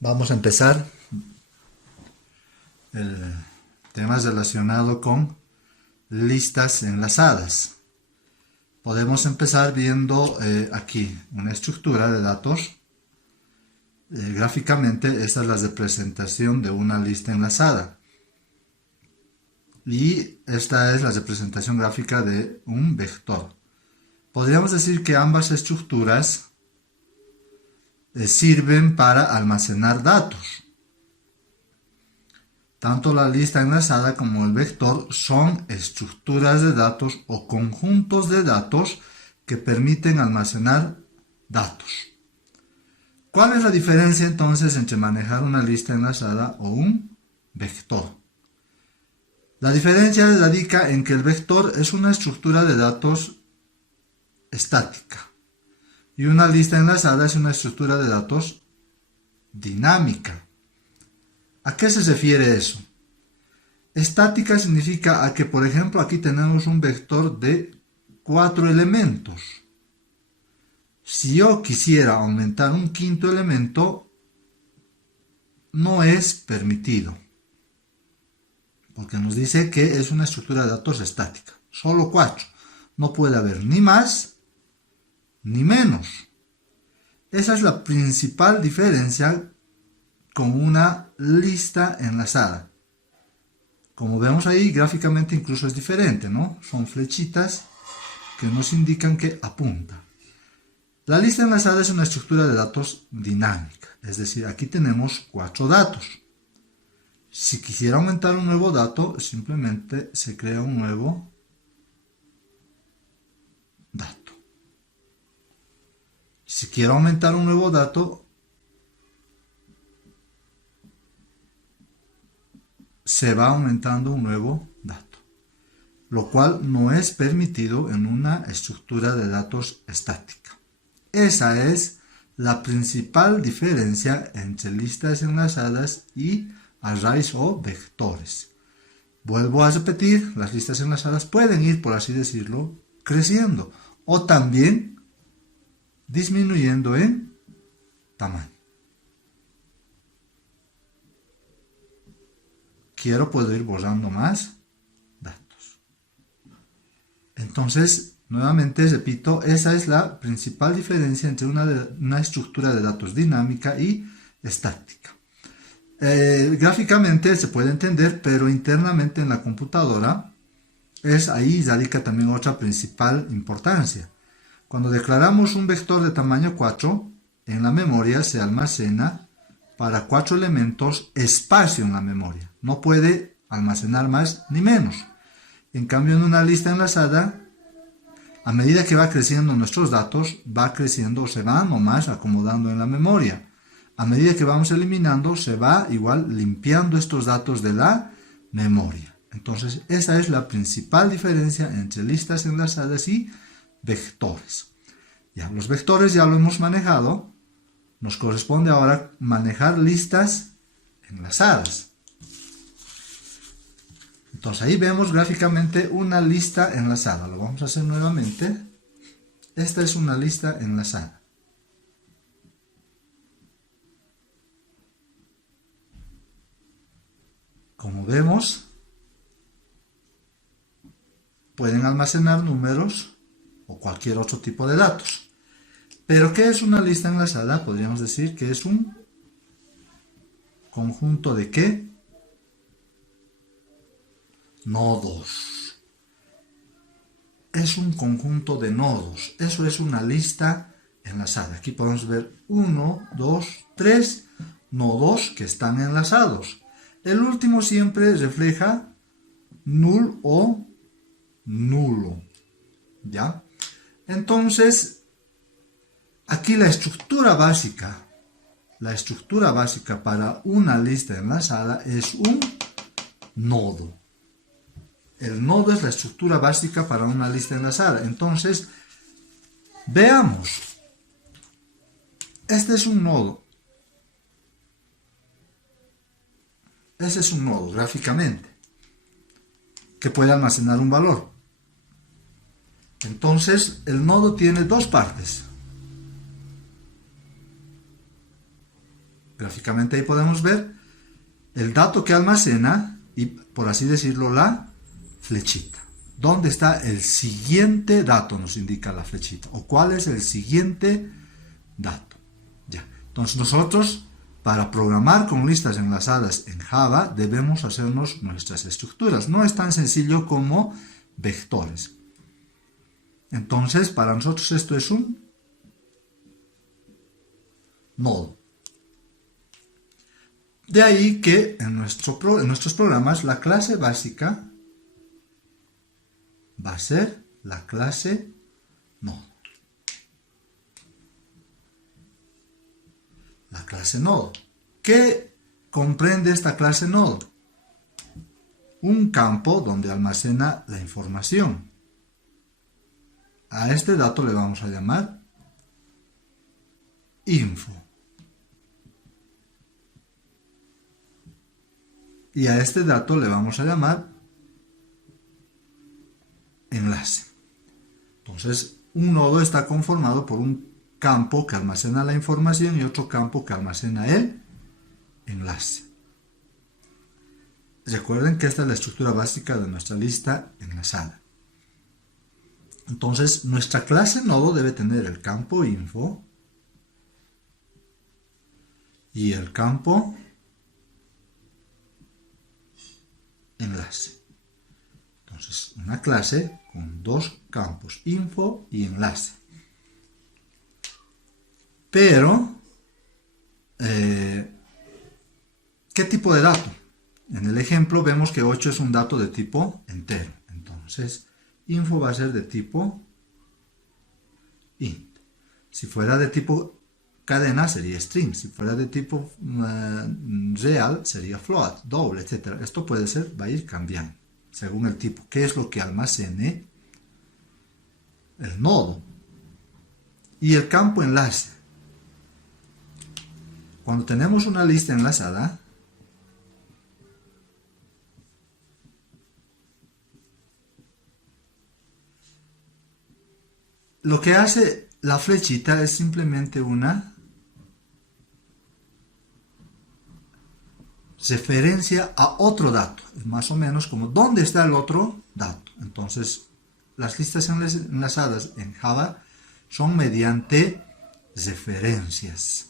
Vamos a empezar el tema relacionado con listas enlazadas. Podemos empezar viendo aquí una estructura de datos. Gráficamente esta es la representación de una lista enlazada. Y esta es la representación gráfica de un vector. Podríamos decir que ambas estructuras sirven para almacenar datos. Tanto la lista enlazada como el vector son estructuras de datos o conjuntos de datos que permiten almacenar datos. ¿Cuál es la diferencia entonces entre manejar una lista enlazada o un vector? La diferencia radica en que el vector es una estructura de datos estática y una lista enlazada es una estructura de datos dinámica. ¿A qué se refiere eso? Estática significa a que, por ejemplo, aquí tenemos un vector de 4 elementos. Si yo quisiera aumentar un quinto elemento, no es permitido, porque nos dice que es una estructura de datos estática. Solo 4. No puede haber ni más ni menos. Esa es la principal diferencia con una lista enlazada. Como vemos ahí, gráficamente incluso es diferente, ¿no? Son flechitas que nos indican que apunta. La lista enlazada es una estructura de datos dinámica, es decir, aquí tenemos 4 datos. Si quisiera aumentar un nuevo dato, simplemente se crea un nuevo dato. Si quiero aumentar un nuevo dato, se va aumentando un nuevo dato, lo cual no es permitido en una estructura de datos estática. Esa es la principal diferencia entre listas enlazadas y arrays o vectores. Vuelvo a repetir, las listas enlazadas pueden ir, por así decirlo, creciendo o también disminuyendo en tamaño. Puedo ir borrando más datos. Entonces, nuevamente repito, esa es la principal diferencia entre una estructura de datos dinámica y estática. Gráficamente se puede entender, pero internamente en la computadora ahí radica también otra principal importancia. Cuando declaramos un vector de tamaño 4, en la memoria se almacena para 4 elementos espacio en la memoria. No puede almacenar más ni menos. En cambio, en una lista enlazada, a medida que va creciendo nuestros datos, va creciendo, se van nomás acomodando en la memoria. A medida que vamos eliminando, se va igual limpiando estos datos de la memoria. Entonces, esa es la principal diferencia entre listas enlazadas y vectores. Ya, los vectores ya lo hemos manejado. Nos corresponde ahora manejar listas enlazadas. Entonces ahí vemos gráficamente una lista enlazada. Lo vamos a hacer nuevamente. Esta es una lista enlazada. Como vemos, pueden almacenar números o cualquier otro tipo de datos. ¿Pero qué es una lista enlazada? Podríamos decir que es un conjunto de ¿qué? Nodos. Es un conjunto de nodos. Eso es una lista enlazada. Aquí podemos ver 1, 2, 3 nodos que están enlazados. El último siempre refleja null o nulo. ¿Ya? Entonces, aquí la estructura básica para una lista enlazada es un nodo. El nodo es la estructura básica para una lista enlazada. Entonces, veamos. Este es un nodo. Ese es un nodo gráficamente, que puede almacenar un valor. Entonces, el nodo tiene dos partes. Gráficamente ahí podemos ver el dato que almacena y, por así decirlo, la flechita. ¿Dónde está el siguiente dato? Nos indica la flechita. ¿O cuál es el siguiente dato? Ya. Entonces nosotros, para programar con listas enlazadas en Java, debemos hacernos nuestras estructuras. No es tan sencillo como vectores. Entonces, para nosotros esto es un nodo. De ahí que en nuestros programas la clase básica va a ser la clase nodo. La clase nodo. ¿Qué comprende esta clase nodo? Un campo donde almacena la información. A este dato le vamos a llamar info. Y a este dato le vamos a llamar enlace. Entonces, un nodo está conformado por un campo que almacena la información y otro campo que almacena el enlace. Recuerden que esta es la estructura básica de nuestra lista enlazada. Entonces, nuestra clase nodo debe tener el campo info y el campo enlace. Entonces, una clase con dos campos, info y enlace. Pero, ¿qué tipo de dato? En el ejemplo vemos que 8 es un dato de tipo entero. Entonces, info va a ser de tipo int. Si fuera de tipo cadena sería string. Si fuera de tipo real sería float, doble, etc. Esto va a ir cambiando según el tipo. ¿Qué es lo que almacene el nodo? Y el campo enlace. Cuando tenemos una lista enlazada, lo que hace la flechita es simplemente una referencia a otro dato. Es más o menos como ¿dónde está el otro dato? Entonces, las listas enlazadas en Java son mediante referencias.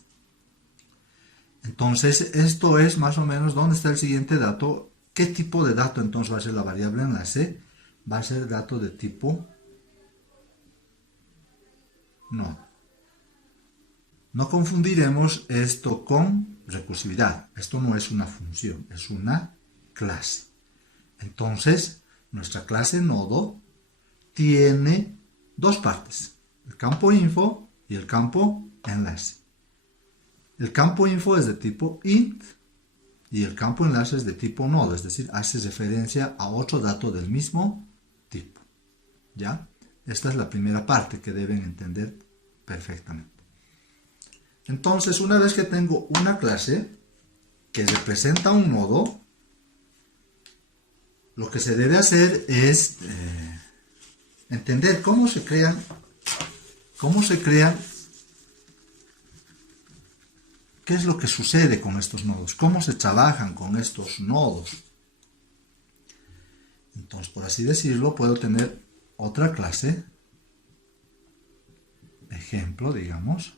Entonces, esto es más o menos dónde está el siguiente dato. ¿Qué tipo de dato entonces va a ser la variable enlace? Va a ser dato de tipo nodo. No confundiremos esto con recursividad. Esto no es una función, es una clase. Entonces, nuestra clase nodo tiene dos partes, el campo info y el campo enlace. El campo info es de tipo int y el campo enlace es de tipo nodo, es decir, hace referencia a otro dato del mismo tipo. ¿Ya? Esta es la primera parte que deben entender perfectamente. Entonces, una vez que tengo una clase que representa un nodo, lo que se debe hacer es entender cómo se crean, qué es lo que sucede con estos nodos, cómo se trabajan con estos nodos. Entonces, por así decirlo, puedo tener otra clase, ejemplo, digamos,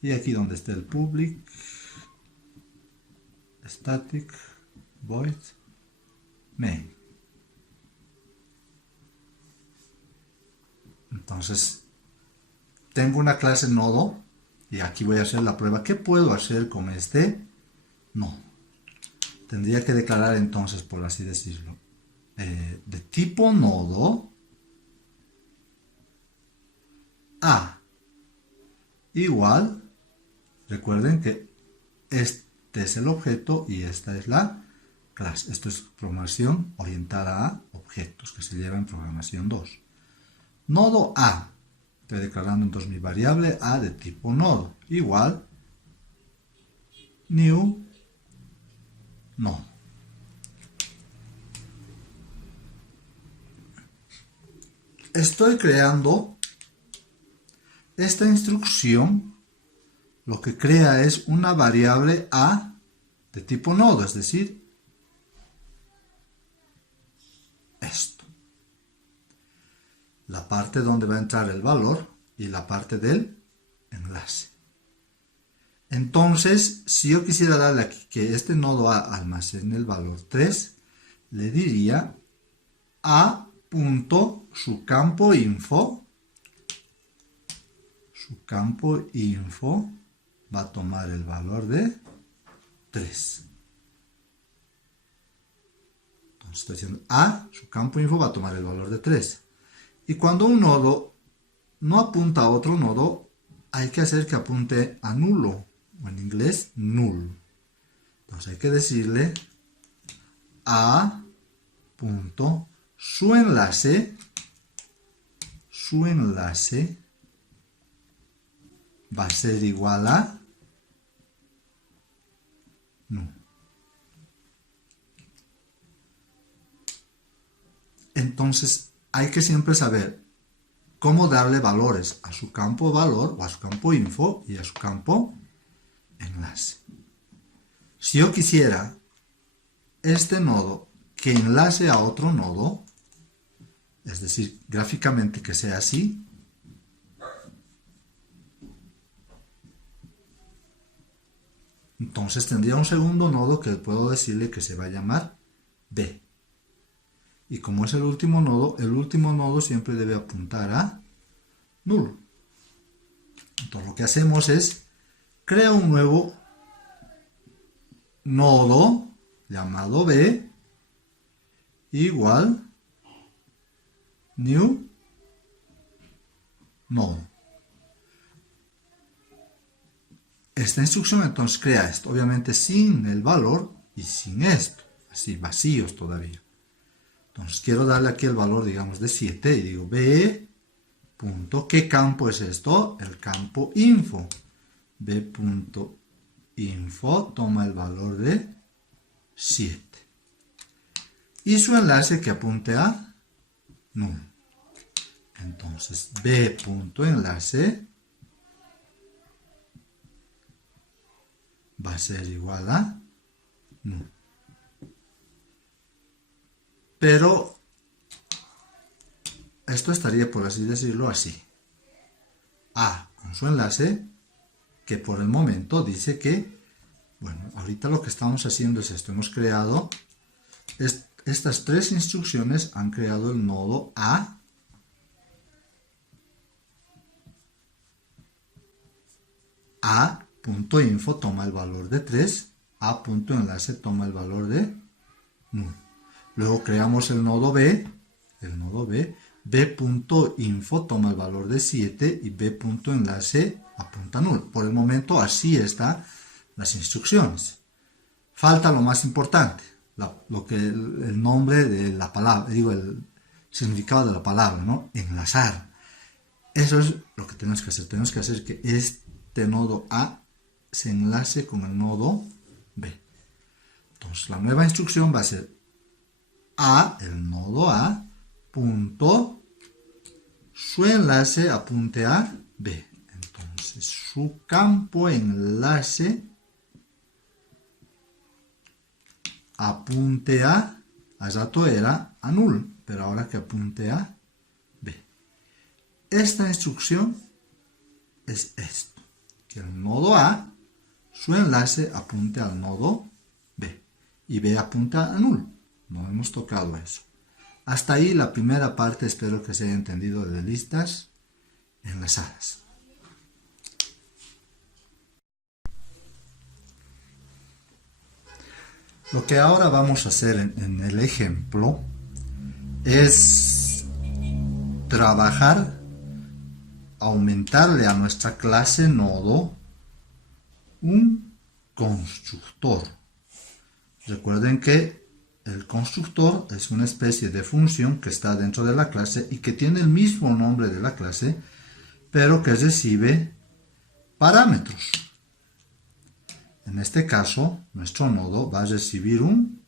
y aquí donde está el public, static, void, main. Entonces, tengo una clase nodo y aquí voy a hacer la prueba. ¿Qué puedo hacer con este nodo? Tendría que declarar entonces, por así decirlo, de tipo nodo a igual, recuerden que este es el objeto y esta es la clase. Esto es programación orientada a objetos que se lleva en programación 2. Nodo A. Estoy declarando entonces mi variable A de tipo nodo. Igual new nodo. Estoy creando esta instrucción lo que crea es una variable A de tipo nodo, es decir, esto. La parte donde va a entrar el valor y la parte del enlace. Entonces, si yo quisiera darle aquí que este nodo A almacene el valor 3, le diría A punto su campo info va a tomar el valor de 3. Entonces estoy diciendo A, su campo info va a tomar el valor de 3. Y cuando un nodo no apunta a otro nodo, hay que hacer que apunte a nulo, o en inglés null. Entonces hay que decirle A punto su enlace va a ser igual a null. Entonces hay que siempre saber cómo darle valores a su campo valor o a su campo info y a su campo enlace. Si yo quisiera este nodo que enlace a otro nodo, es decir, gráficamente que sea así, entonces tendría un segundo nodo que puedo decirle que se va a llamar B. Y como es el último nodo siempre debe apuntar a null. Entonces lo que hacemos es crear un nuevo nodo llamado B igual new node. Esta instrucción entonces crea esto, obviamente sin el valor y sin esto, así vacíos todavía. Entonces quiero darle aquí el valor, digamos, de 7 y digo B punto, ¿qué campo es esto? El campo info. B punto info toma el valor de 7. Y su enlace que apunte a null. Entonces B punto enlace va a ser igual a null. Pero esto estaría, por así decirlo, así. A con su enlace, que por el momento dice que, bueno, ahorita lo que estamos haciendo es esto. Hemos creado, estas tres instrucciones han creado el nodo A. A.info toma el valor de 3, A.enlace toma el valor de null. Luego creamos el nodo B, B.info toma el valor de 7 y B.enlace apunta a null. Por el momento así están las instrucciones. Falta lo más importante, el nombre de la palabra, digo el significado de la palabra, ¿no? Enlazar. Eso es lo que tenemos que hacer. Tenemos que hacer que este nodo A se enlace con el nodo B. Entonces la nueva instrucción va a ser el nodo A, punto, su enlace apunte a B. Entonces su campo enlace apunte a rato era a null, pero ahora que apunte a B. Esta instrucción es esto, que el nodo A, su enlace apunte al nodo B, y B apunta a null. No hemos tocado eso. Hasta ahí la primera parte, espero que se haya entendido, de listas enlazadas. Lo que ahora vamos a hacer en el ejemplo es trabajar, aumentarle a nuestra clase nodo un constructor. Recuerden que el constructor es una especie de función que está dentro de la clase y que tiene el mismo nombre de la clase, pero que recibe parámetros. En este caso, nuestro nodo va a recibir un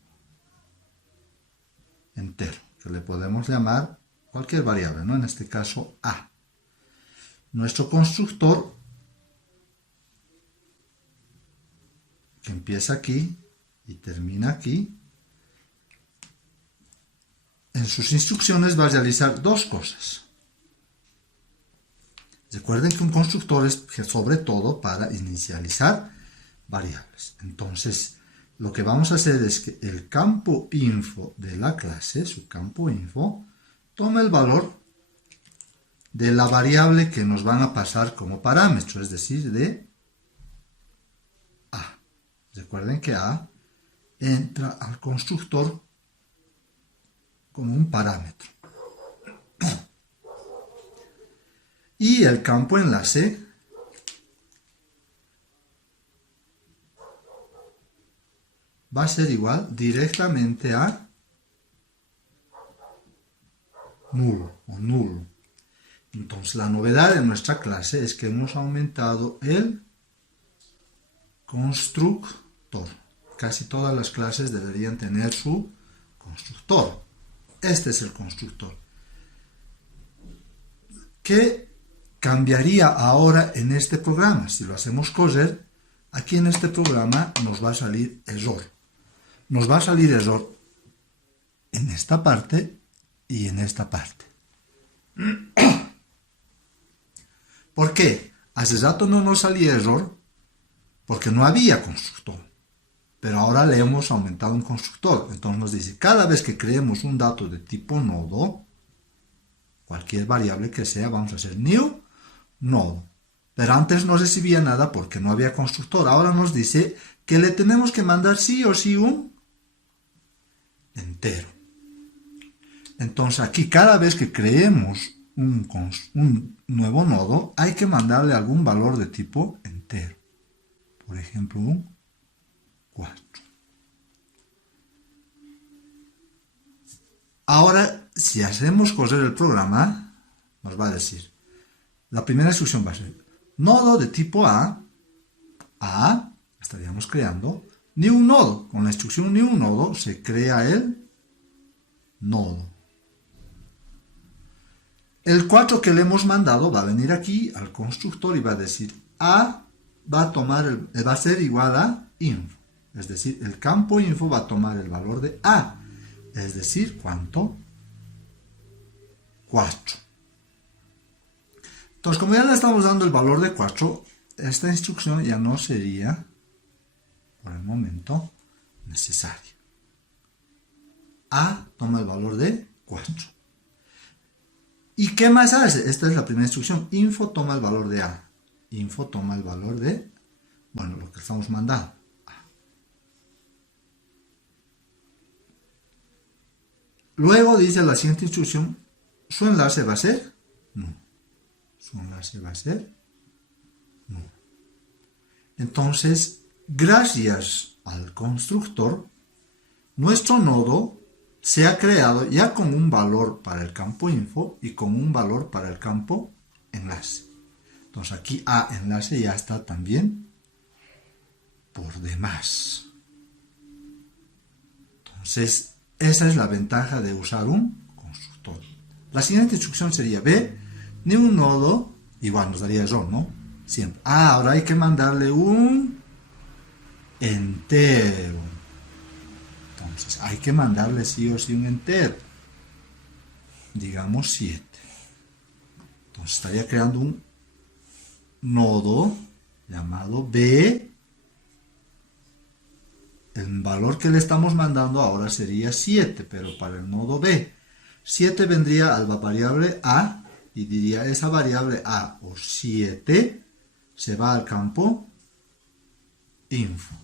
entero, que le podemos llamar cualquier variable, ¿no? En este caso, A. Nuestro constructor que empieza aquí y termina aquí, en sus instrucciones va a realizar dos cosas. Recuerden que un constructor es sobre todo para inicializar variables. Entonces, lo que vamos a hacer es que el campo info de la clase, su campo info, toma el valor de la variable que nos van a pasar como parámetro, es decir, de A. Recuerden que A entra al constructor como un parámetro. Y el campo enlace va a ser igual directamente a null o null. Entonces la novedad de nuestra clase es que hemos aumentado el constructor. Casi todas las clases deberían tener su constructor. Este es el constructor. ¿Qué cambiaría ahora en este programa? Si lo hacemos correr, aquí en este programa nos va a salir error. Nos va a salir error en esta parte y en esta parte. ¿Por qué? Hace rato no nos salía error porque no había constructor. Pero ahora le hemos aumentado un constructor. Entonces nos dice, cada vez que creemos un dato de tipo nodo, cualquier variable que sea, vamos a hacer new nodo. Pero antes no recibía nada porque no había constructor. Ahora nos dice que le tenemos que mandar sí o sí un entero. Entonces aquí cada vez que creemos un nuevo nodo, hay que mandarle algún valor de tipo entero. Por ejemplo, un 4. Ahora, si hacemos correr el programa, nos va a decir, la primera instrucción va a ser, nodo de tipo A, estaríamos creando, new nodo. Con la instrucción new nodo se crea el nodo. El 4 que le hemos mandado va a venir aquí al constructor y va a decir, A va a ser igual a info. Es decir, el campo info va a tomar el valor de A. Es decir, ¿cuánto? 4. Entonces, como ya le estamos dando el valor de 4, esta instrucción ya no sería, por el momento, necesaria. A toma el valor de 4. ¿Y qué más hace? Esta es la primera instrucción. Info toma el valor de A. Info toma el valor de, bueno, lo que estamos mandando. Luego dice la siguiente instrucción, su enlace va a ser no. Su enlace va a ser no. Entonces, gracias al constructor, nuestro nodo se ha creado ya con un valor para el campo info y con un valor para el campo enlace. Entonces aquí A enlace ya está también por demás. Entonces, esa es la ventaja de usar un constructor. La siguiente instrucción sería B, ni un nodo, igual nos daría error, ¿no? Siempre. Ahora hay que mandarle un entero. Entonces, hay que mandarle sí o sí un entero. Digamos 7. Entonces, estaría creando un nodo llamado B. El valor que le estamos mandando ahora sería 7, pero para el nodo B. 7 vendría a la variable A y diría esa variable A o 7 se va al campo info.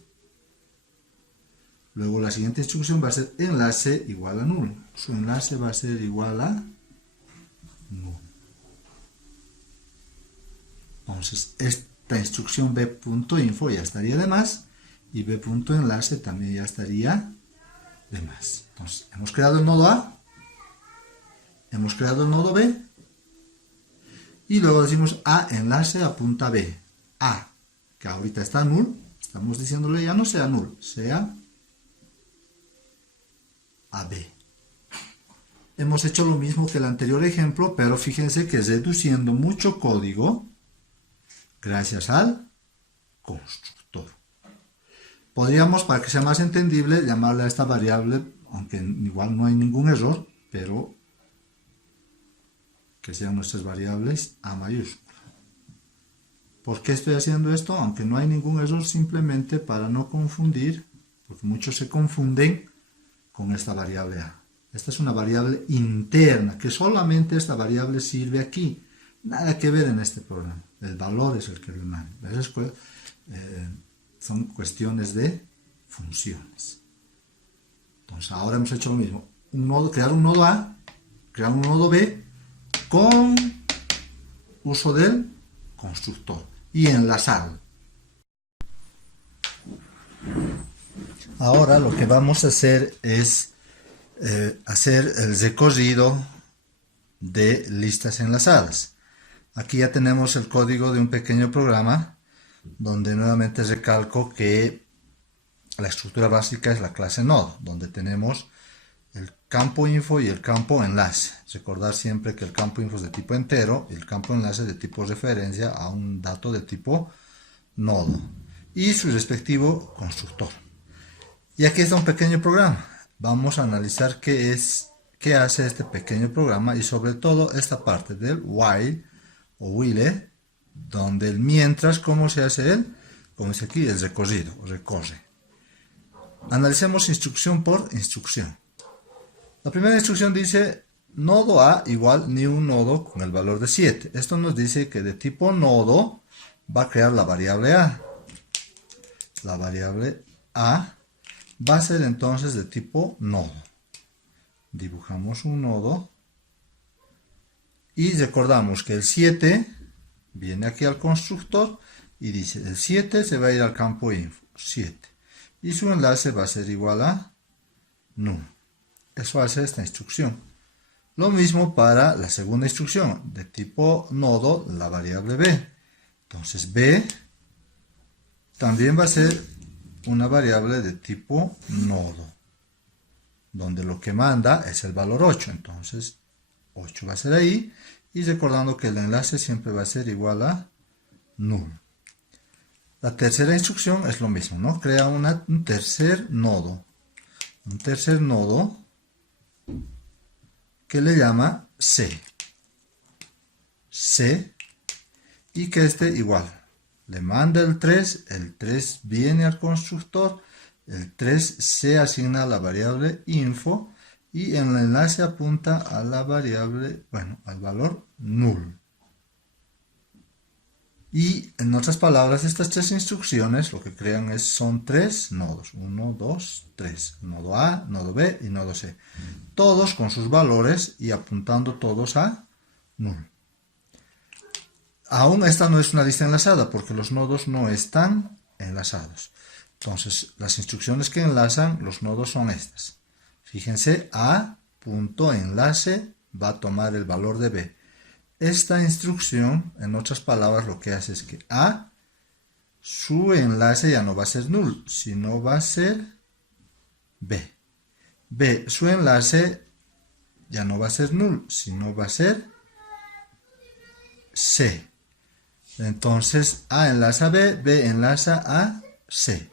Luego la siguiente instrucción va a ser enlace igual a null. Su enlace va a ser igual a null. Entonces esta instrucción b.info ya estaría de más. Y b.enlace también ya estaría de más. Entonces, hemos creado el nodo A, hemos creado el nodo B, y luego decimos A enlace apunta a B. A, que ahorita está null, estamos diciéndole ya no sea null, sea a B. Hemos hecho lo mismo que el anterior ejemplo, pero fíjense que reduciendo mucho código gracias al constructor. Podríamos, para que sea más entendible, llamarle a esta variable, aunque igual no hay ningún error, pero que sean nuestras variables A mayúscula. ¿Por qué estoy haciendo esto? Aunque no hay ningún error, simplemente para no confundir, porque muchos se confunden con esta variable A. Esta es una variable interna, que solamente esta variable sirve aquí. Nada que ver en este programa. El valor es el que le manda. Son cuestiones de funciones. Entonces ahora hemos hecho lo mismo. Crear un nodo A, crear un nodo B con uso del constructor y enlazado. Ahora lo que vamos a hacer es hacer el recorrido de listas enlazadas. Aquí ya tenemos el código de un pequeño programa donde nuevamente recalco que la estructura básica es la clase nodo, donde tenemos el campo info y el campo enlace. Recordar siempre que el campo info es de tipo entero y el campo enlace de tipo referencia a un dato de tipo nodo y su respectivo constructor. Y aquí está un pequeño programa. Vamos a analizar qué hace este pequeño programa y sobre todo esta parte del while o while, donde el mientras, ¿cómo se hace él? Como dice aquí, el recorrido, recorre. Analicemos instrucción por instrucción. La primera instrucción dice nodo A igual ni un nodo con el valor de 7. Esto nos dice que de tipo nodo va a crear la variable A. La variable A va a ser entonces de tipo nodo. Dibujamos un nodo y recordamos que el 7 viene aquí al constructor y dice el 7 se va a ir al campo info, 7. Y su enlace va a ser igual a null. Eso hace esta instrucción. Lo mismo para la segunda instrucción, de tipo nodo, la variable B. Entonces B también va a ser una variable de tipo nodo, donde lo que manda es el valor 8. Entonces 8 va a ser ahí, y recordando que el enlace siempre va a ser igual a null. La tercera instrucción es lo mismo, ¿no? Crea un tercer nodo. Un tercer nodo que le llama C. C, y que igual. Le manda el 3 viene al constructor, el 3 se asigna a la variable info y en el enlace apunta a la variable, al valor null. Y en otras palabras, estas tres instrucciones lo que crean son tres nodos. 1, 2, 3. Nodo A, nodo B y nodo C. Todos con sus valores y apuntando todos a null. Aún esta no es una lista enlazada porque los nodos no están enlazados. Entonces, las instrucciones que enlazan los nodos son estas. Fíjense, A.enlace va a tomar el valor de B. Esta instrucción, en otras palabras, lo que hace es que A, su enlace ya no va a ser null, sino va a ser B. B, su enlace ya no va a ser null, sino va a ser C. Entonces, A enlaza a B, B enlaza a C.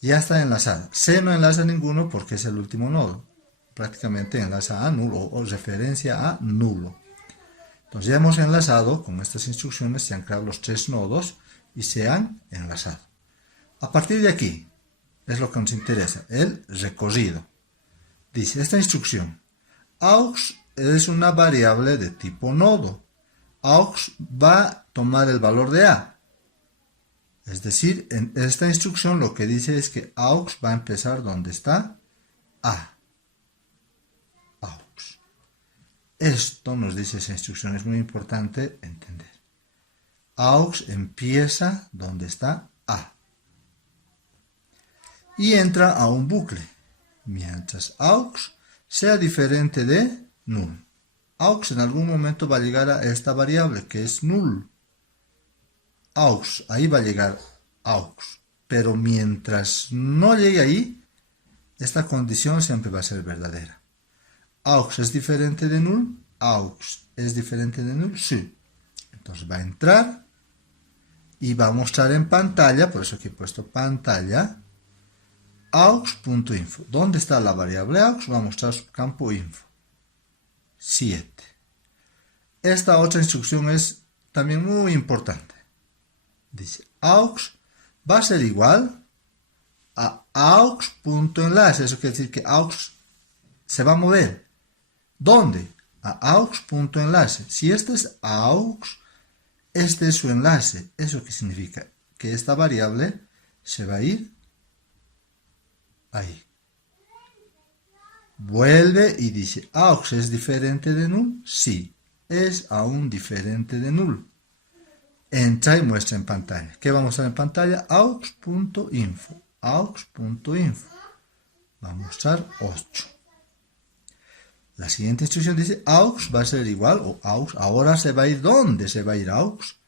Ya está enlazada. C no enlaza a ninguno porque es el último nodo. Prácticamente enlaza a nulo o referencia a nulo. Entonces ya hemos enlazado, con estas instrucciones se han creado los tres nodos y se han enlazado. A partir de aquí, es lo que nos interesa, el recorrido. Dice esta instrucción, aux es una variable de tipo nodo. Aux va a tomar el valor de A. Es decir, en esta instrucción lo que dice es que aux va a empezar donde está A. Esto nos dice esa instrucción, es muy importante entender. Aux empieza donde está A. Y entra a un bucle, mientras aux sea diferente de null. Aux en algún momento va a llegar a esta variable que es null. Aux, ahí va a llegar aux. Pero mientras no llegue ahí, esta condición siempre va a ser verdadera. Aux es diferente de null, aux es diferente de null, sí. Entonces va a entrar y va a mostrar en pantalla, por eso aquí he puesto pantalla, aux.info. ¿Dónde está la variable aux? Va a mostrar su campo info. 7. Esta otra instrucción es también muy importante. Dice, aux va a ser igual a aux.enlace. Eso quiere decir que aux se va a mover. ¿Dónde? A aux.enlace. Si este es aux, este es su enlace. ¿Eso qué significa? Que esta variable se va a ir ahí. Vuelve y dice, aux es diferente de null. Sí, es aún diferente de null. Entra y muestra en pantalla. ¿Qué va a mostrar en pantalla? aux.info. aux.info. Va a mostrar 8. La siguiente instrucción dice, aux va a ser igual, o aux, ahora se va a ir, ¿dónde se va a ir aux?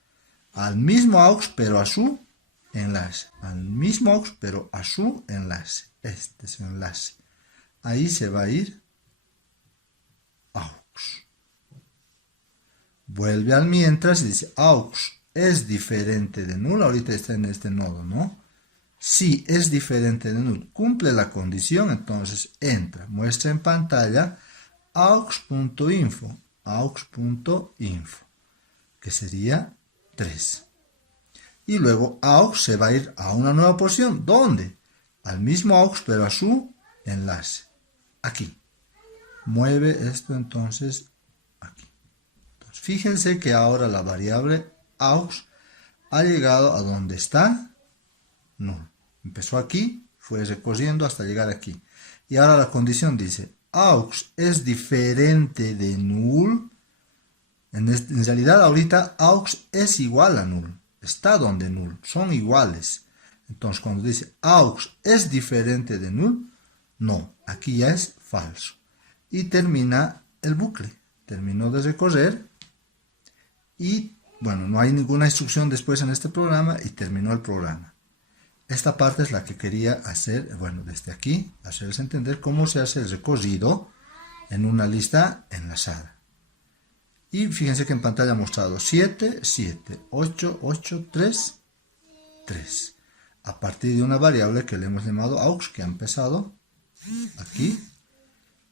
Al mismo aux, pero a su enlace. Al mismo aux, pero a su enlace. Este es el enlace. Ahí se va a ir aux. Vuelve al mientras y dice, aux es diferente de null. Ahorita está en este nodo, ¿no? Si es diferente de null, cumple la condición, entonces entra, muestra en pantalla aux.info, aux.info, que sería 3. Y luego aux se va a ir a una nueva posición. ¿Dónde? Al mismo aux, pero a su enlace. Aquí. Mueve esto entonces aquí. Entonces, fíjense que ahora la variable aux ha llegado a donde está null. Empezó aquí, fue recorriendo hasta llegar aquí. Y ahora la condición dice, aux es diferente de null. En realidad ahorita aux es igual a null. Está donde null. Son iguales. Entonces cuando dice aux es diferente de null, no, aquí ya es falso. Y termina el bucle. Terminó de recorrer. Y bueno, no hay ninguna instrucción después en este programa y terminó el programa. Esta parte es la que quería hacer, bueno, desde aquí, hacerles entender cómo se hace el recorrido en una lista enlazada. Y fíjense que en pantalla ha mostrado 7, 7, 8, 8, 3, 3. A partir de una variable que le hemos llamado aux, que ha empezado aquí,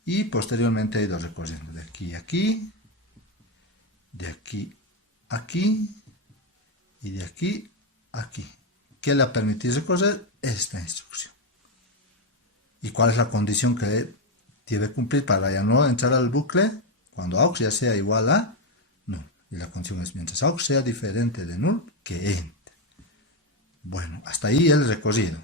y posteriormente ha ido recorriendo de aquí a aquí, de aquí a aquí, y de aquí a aquí. ¿Qué le ha permitido recorrer? Esta instrucción. ¿Y cuál es la condición que debe cumplir para ya no entrar al bucle? Cuando aux ya sea igual a null. Y la condición es mientras aux sea diferente de null, que entre. Bueno, hasta ahí el recorrido.